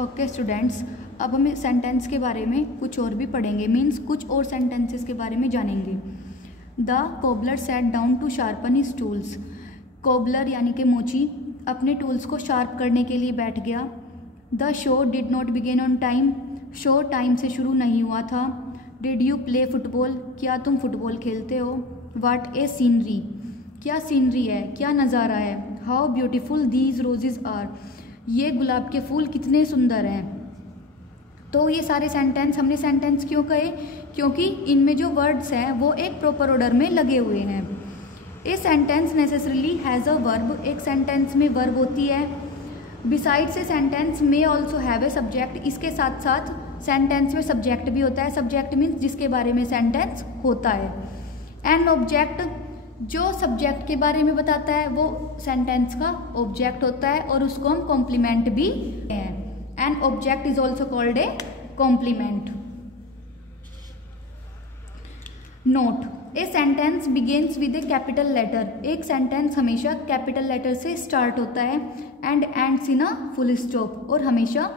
Okay students, अब हम sentence के बारे में कुछ और भी पढ़ेंगे, मीन्स कुछ और सेंटेंसेस के बारे में जानेंगे। The cobbler sat down to sharpen his tools. Cobbler यानी कि मोची अपने टूल्स को शार्प करने के लिए बैठ गया। The show did not begin on time. Show time से शुरू नहीं हुआ था। Did you play football. क्या तुम फुटबॉल खेलते हो। What a scenery. क्या सीनरी है, क्या नज़ारा है। How beautiful these roses are. ये गुलाब के फूल कितने सुंदर हैं। तो ये सारे सेंटेंस हमने सेंटेंस क्यों कहे, क्योंकि इनमें जो वर्ड्स हैं वो एक प्रॉपर ऑर्डर में लगे हुए हैं। A sentence necessarily has a verb. एक सेंटेंस में वर्ब होती है। बिसाइड्स ए सेंटेंस में ऑल्सो हैव ए सब्जेक्ट। इसके साथ साथ सेंटेंस में सब्जेक्ट भी होता है। सब्जेक्ट मीन्स जिसके बारे में सेंटेंस होता है। एन ऑब्जेक्ट, जो सब्जेक्ट के बारे में बताता है वो सेंटेंस का ऑब्जेक्ट होता है और उसको हम कॉम्प्लीमेंट भी हैं। An object is also called a complement. Note, a sentence begins with a capital letter. एक सेंटेंस हमेशा कैपिटल लेटर से स्टार्ट होता है and ends in a full stop, और हमेशा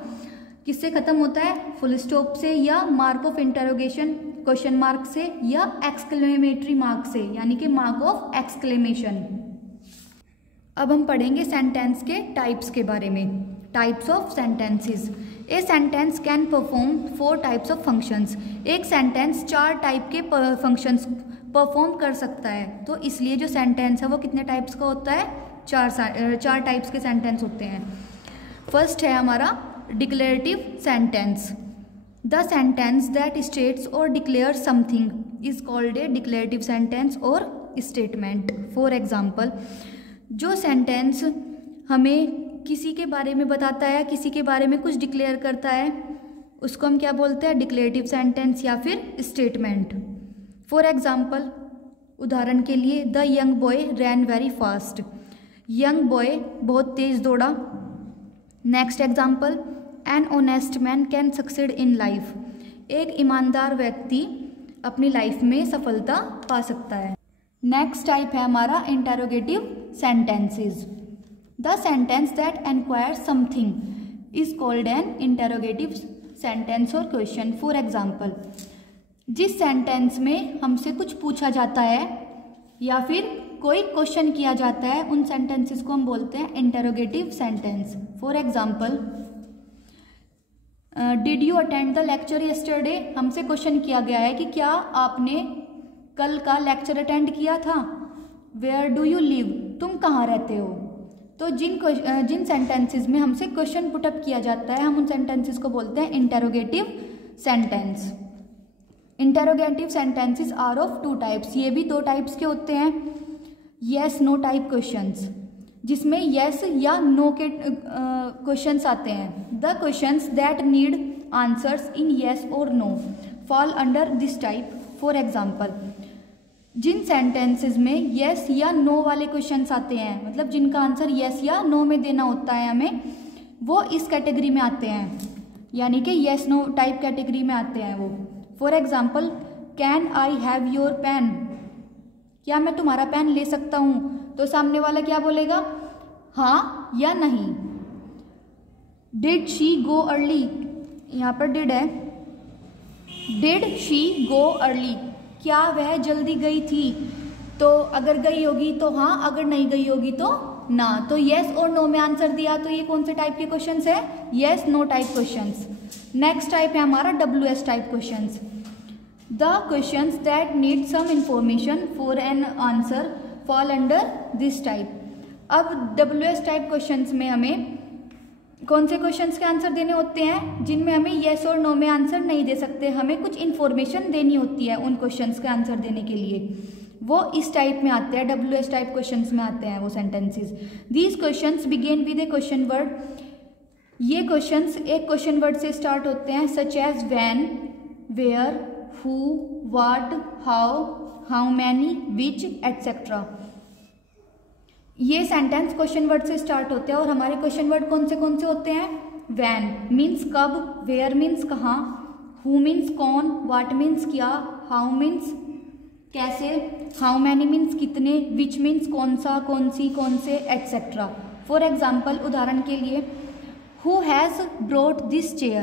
किससे खत्म होता है, फुल स्टॉप से या mark of interrogation question mark से या एक्सक्लेमेटरी मार्क से, यानी कि मार्क ऑफ एक्सक्लेमेशन। अब हम पढ़ेंगे सेंटेंस के टाइप्स के बारे में। Types of sentences. A sentence can perform 4 types of functions. एक सेंटेंस 4 टाइप के फंक्शंस परफॉर्म कर सकता है, तो इसलिए जो सेंटेंस है वो कितने टाइप्स का होता है, 4 टाइप्स के सेंटेंस होते हैं। फर्स्ट है हमारा declarative sentence. The sentence that states or declares something is called a declarative sentence or statement. For example, जो सेंटेंस हमें किसी के बारे में बताता है, किसी के बारे में कुछ डिक्लेयर करता है, उसको हम क्या बोलते हैं, डिक्लेरेटिव सेंटेंस या फिर स्टेटमेंट। फॉर एग्जाम्पल, उदाहरण के लिए, the young boy rain very fast. Young boy बहुत तेज दौड़ा। Next example, an honest man can succeed in life. एक ईमानदार व्यक्ति अपनी लाइफ में सफलता पा सकता है। नेक्स्ट टाइप है हमारा interrogative sentences. The sentence that enquires something is called an interrogative sentence और क्वेश्चन। फॉर एग्जाम्पल, जिस सेंटेंस में हमसे कुछ पूछा जाता है या फिर कोई क्वेश्चन किया जाता है, उन सेंटेंसेस को हम बोलते हैं interrogative sentence. For example, did you attend the lecture yesterday. हमसे क्वेश्चन किया गया है कि क्या आपने कल का लेक्चर अटेंड किया था। वेयर डू यू लिव, तुम कहाँ रहते हो। तो जिन सेंटेंसेस में हमसे क्वेश्चन पुटअप किया जाता है, हम उन सेंटेंसेस को बोलते हैं interrogative sentence. Interrogative sentences are of 2 types. ये भी 2 टाइप्स के होते हैं। येस नो टाइप क्वेश्चंस, जिसमें येस या नो के क्वेश्चंस आते हैं। The questions that need answers in yes और no fall under this type. For example, जिन सेंटेंसेस में येस या नो वाले क्वेश्चंस आते हैं, मतलब जिनका आंसर येस या नो में देना होता है हमें, वो इस कैटेगरी में आते हैं, यानी कि येस नो टाइप कैटेगरी में आते हैं वो। For example, can I have your pen. क्या मैं तुम्हारा पेन ले सकता हूँ। तो सामने वाला क्या बोलेगा, हाँ या नहीं। डिड शी गो अर्ली, यहाँ पर डिड है। डिड शी गो अर्ली, क्या वह जल्दी गई थी। तो अगर गई होगी तो हाँ, अगर नहीं गई होगी तो ना। तो येस और नो में आंसर दिया, तो ये कौन से टाइप के क्वेश्चंस है, yes no type questions. Next type है हमारा WS type questions. The questions that need some information for an answer fall under this type. अब WS टाइप क्वेश्चंस में हमें कौन से क्वेश्चंस के आंसर देने होते हैं, जिनमें हमें येस और नो में आंसर नहीं दे सकते, हमें कुछ इन्फॉर्मेशन देनी होती है उन क्वेश्चंस का आंसर देने के लिए, वो इस टाइप में आते हैं, WS टाइप क्वेश्चंस में आते हैं वो sentences. These questions begin with a question word. ये क्वेश्चंस एक क्वेश्चन वर्ड से स्टार्ट होते हैं, such as when, where, who, what, how many, which, etcetera. ये सेंटेंस क्वेश्चन वर्ड से स्टार्ट होते हैं, और हमारे क्वेश्चन वर्ड कौन से होते हैं, व्हेन मीन्स कब, वेयर मीन्स कहाँ, हु मीन्स कौन, व्हाट मीन्स क्या, हाउ मीन्स कैसे, हाउ मैनी मीन्स कितने, विच मीन्स कौन सा, कौन सी, कौन से, एटसेट्रा। फॉर एग्जाम्पल, उदाहरण के लिए, who has brought this chair?